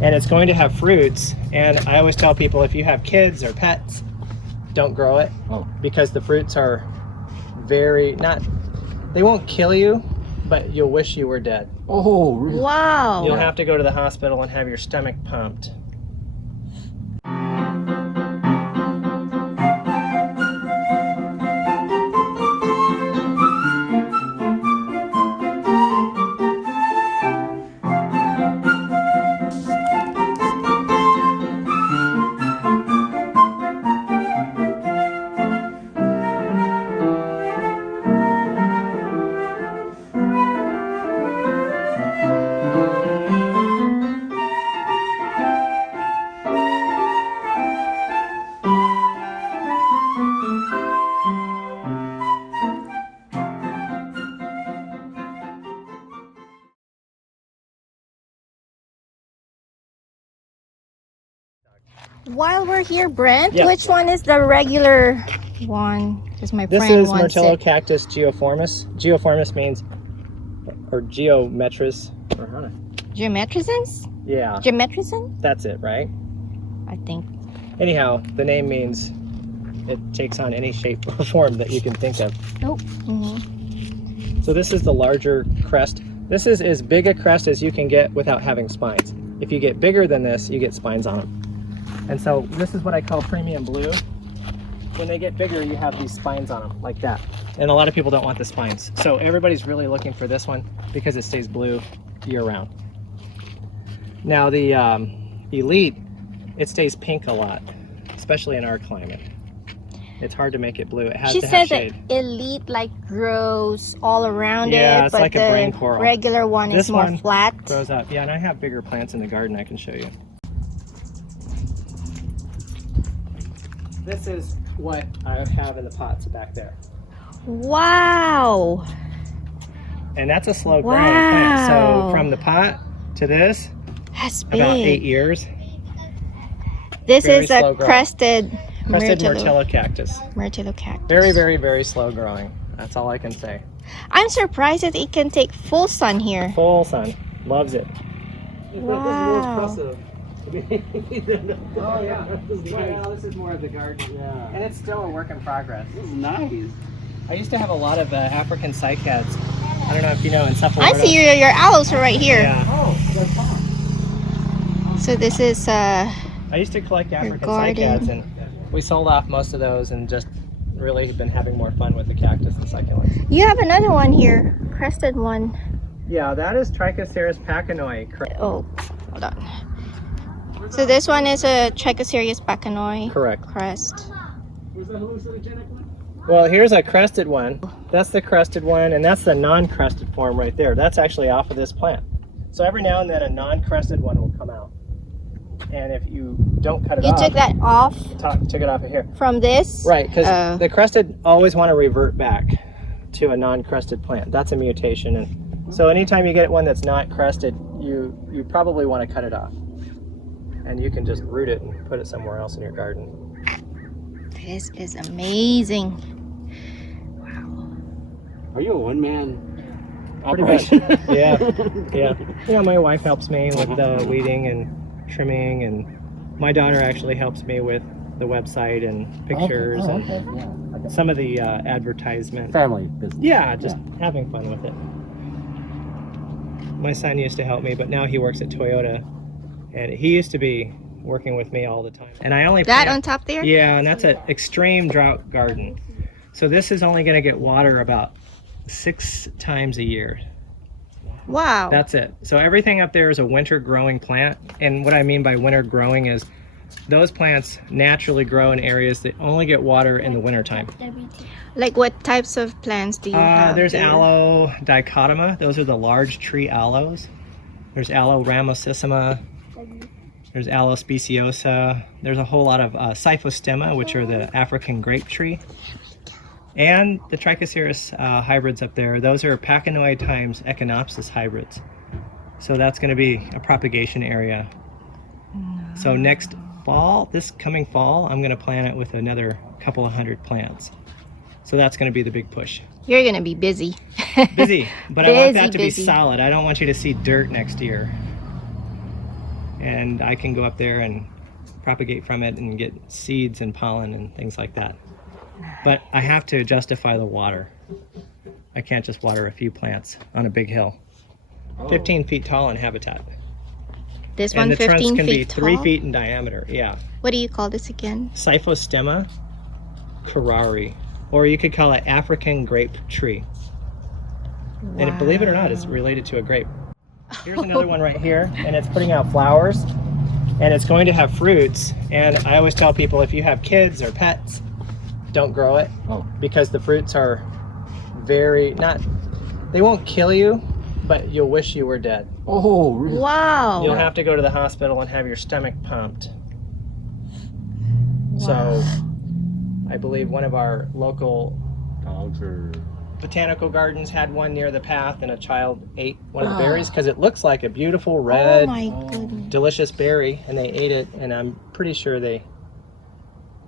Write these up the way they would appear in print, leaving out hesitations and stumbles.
and it's going to have fruits. And I always tell people, if you have kids or pets, don't grow it, because the fruits are they won't kill you, but you'll wish you were dead. Oh, really? Wow. You'll have to go to the hospital and have your stomach pumped. While we're here, Brent, Yeah. which one is the regular one? Because my This friend is wants Myrtillo it. cactus geoformis. Geoformis means, or geometris. Geometrizans? Yeah, Geometrizan? that's it, right? I think. Anyhow, the name means it takes on any shape or form that you can think of. Nope. So this is the larger crest. This is as big a crest as you can get without having spines. If you get bigger than this, you get spines on them. And so this is what I call premium blue. When they get bigger, you have these spines on them, like that. And a lot of people don't want the spines. So everybody's really looking for this one because it stays blue year round. Now the Elite, it stays pink a lot, especially in our climate. It's hard to make it blue. It has She to have said shade. that Elite like grows all around Yeah, it, it's but like a the brain coral. regular one This is more one flat. Grows up. Yeah, and I have bigger plants in the garden I can show you. This is what I have in the pots back there. Wow. And that's a slow growing plant. So from the pot to this, That's big. about 8 years. This Very is slow a growing. crested Myrtillo cactus. Myrtillo cactus. Very, very, very slow growing. That's all I can say. I'm surprised that it can take full sun here. Full sun. Loves it. Wow. Oh yeah. Well, this is more of the garden. Yeah. And it's still a work in progress. This is nice. I used to have a lot of African cycads. I don't know if you know, in Florida. I see your aloes are right here. Yeah. Oh, that's fine. So this is I used to collect African garden. cycads, and we sold off most of those and just really have been having more fun with the cactus and succulents. you have another one here, crested one. Yeah, that is Trichocereus pachanoi. Oh, hold on. So this one is a Trichocereus pachanoi Correct. crest. Was that hallucinogenic one? Well, here's a crested one. That's the crested one, and that's the non-crested form right there. That's actually off of this plant. So every now and then a non-crested one will come out. And if you don't cut it You off, took that off took it off of here. from this? Right, because Oh. the crested always want to revert back to a non-crested plant. That's a mutation, and so anytime you get one that's not crested, you probably want to cut it off. And you can just root it and put it somewhere else in your garden. This is amazing. Are you a one-man Pretty much. operation? Yeah, yeah. Yeah, my wife helps me with the weeding and trimming, and my daughter actually helps me with the website and pictures Okay. Oh, and okay. Yeah. Okay. some of the advertisement. Family business. Yeah, just having fun with it. My son used to help me, but now he works at Toyota, and he used to be working with me all the time. And I only That plant- on top there? Yeah, and that's an extreme drought garden. So this is only going to get water about 6 times a year. Wow. That's it. So everything up there is a winter growing plant. And what I mean by winter growing is those plants naturally grow in areas that only get water in the winter time. Like what types of plants do you have? There's there? Aloe dichotoma. Those are the large tree aloes. There's Aloe ramosissima. There's Aloe speciosa. There's a whole lot of Cyphostemma, which are the African grape tree. And the Trichocereus hybrids up there. Those are pachanoi times Echinopsis hybrids. So that's going to be a propagation area. So next fall, this coming fall, I'm going to plant it with another couple of hundred plants. So that's going to be the big push. You're going to be busy. Busy, but I want that to Busy. be solid. I don't want you to see dirt next year. and I can go up there and propagate from it and get seeds and pollen and things like that. But I have to justify the water. I can't just water a few plants on a big hill. 15 feet tall in habitat. This And one the trunks 15 can be feet 3 tall? feet in diameter. Yeah. What do you call this again? Cyphostemma carrari, or you could call it African grape tree. And believe it or not, it's related to a grape. Here's another one right here, and it's putting out flowers, and it's going to have fruits. And I always tell people, if you have kids or pets, don't grow it, because the fruits are they won't kill you, but you'll wish you were dead. Oh, really? Wow. You'll have to go to the hospital and have your stomach pumped. So I believe one of our local Dogs or... botanical gardens had one near the path, and a child ate one of the berries because it looks like a beautiful red, Oh my goodness. delicious berry, and they ate it, and I'm pretty sure they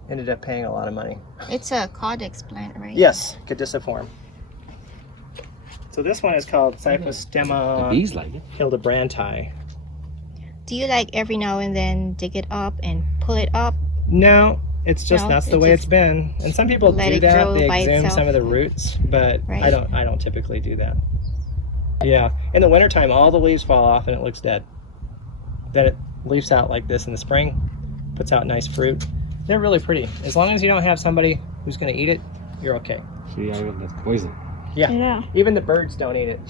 ended up paying a lot of money. It's a caudex plant, right? Yes, caduciform. So this one is called Cyphostemma Bees like it. hildebranti. Do you like every now and then dig it up and pull it up? No, it's just No, that's the it way just it's been. And some people let do it that. grow They by exhume itself. some of the roots, but Right. I don't typically do that. Yeah, in the wintertime, all the leaves fall off and it looks dead. Then it leaves out like this in the spring, puts out nice fruit. They're really pretty. As long as you don't have somebody who's going to eat it, you're okay. See, that's poison. Yeah. Even the birds don't eat it.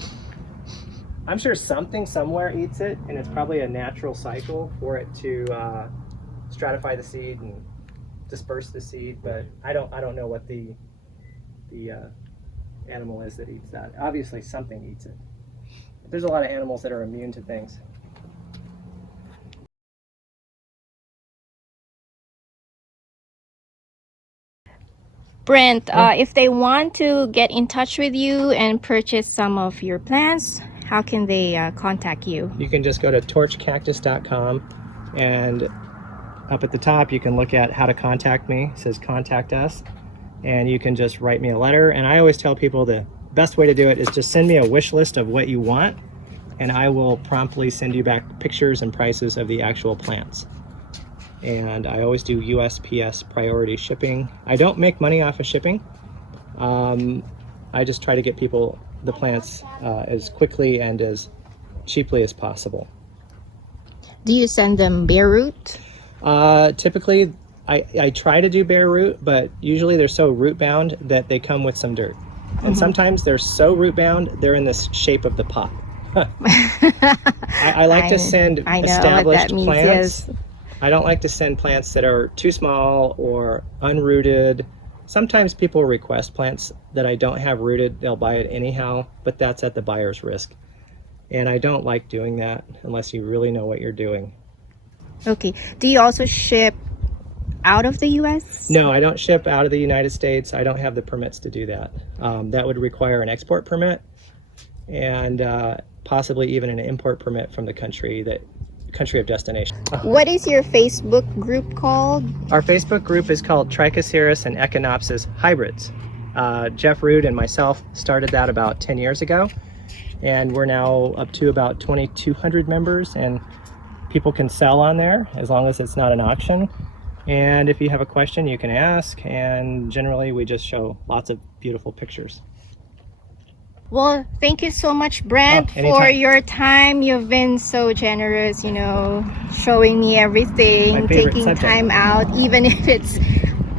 I'm sure something somewhere eats it, and it's probably a natural cycle for it to stratify the seed and disperse the seed. But I don't know what the animal is that eats that. Obviously, something eats it. There's a lot of animals that are immune to things. Brent, if they want to get in touch with you and purchase some of your plants, how can they contact you? You can just go to torchcactus.com, and up at the top you can look at how to contact me. It says contact us, and you can just write me a letter. And I always tell people the best way to do it is just send me a wish list of what you want, and I will promptly send you back pictures and prices of the actual plants. And I always do USPS priority shipping. I don't make money off of shipping. I just try to get people the plants as quickly and as cheaply as possible. Do you send them bare root? Typically, I try to do bare root, but usually they're so root bound that they come with some dirt. And sometimes they're so root bound, they're in the shape of the pot. I like to send I know what established that means, plants. yes. I don't like to send plants that are too small or unrooted. Sometimes people request plants that I don't have rooted. They'll buy it anyhow, but that's at the buyer's risk. And I don't like doing that unless you really know what you're doing. Okay. Do you also ship out of the U.S.? No, I don't ship out of the United States. I don't have the permits to do that. That would require an export permit and possibly even an import permit from the country of destination. What is your Facebook group called? Our Facebook group is called Trichocereus and Echinopsis Hybrids. Jeff Rood and myself started that about 10 years ago, and we're now up to about 2,200 members, and people can sell on there as long as it's not an auction. And if you have a question, you can ask, and generally we just show lots of beautiful pictures. Well, thank you so much, Brent, for anytime. your time. You've been so generous, showing me everything, My favorite taking subject. time out, even if it's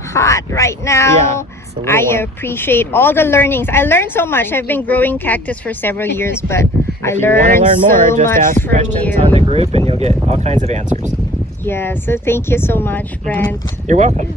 hot right now. Yeah, it's a little I warm. appreciate all the learnings. I learned so much. I've been growing cactus for several years, but I If you want to learned learn more, so just much ask from questions you. on the group and you'll get all kinds of answers. Yeah, so thank you so much, Brent. You're welcome.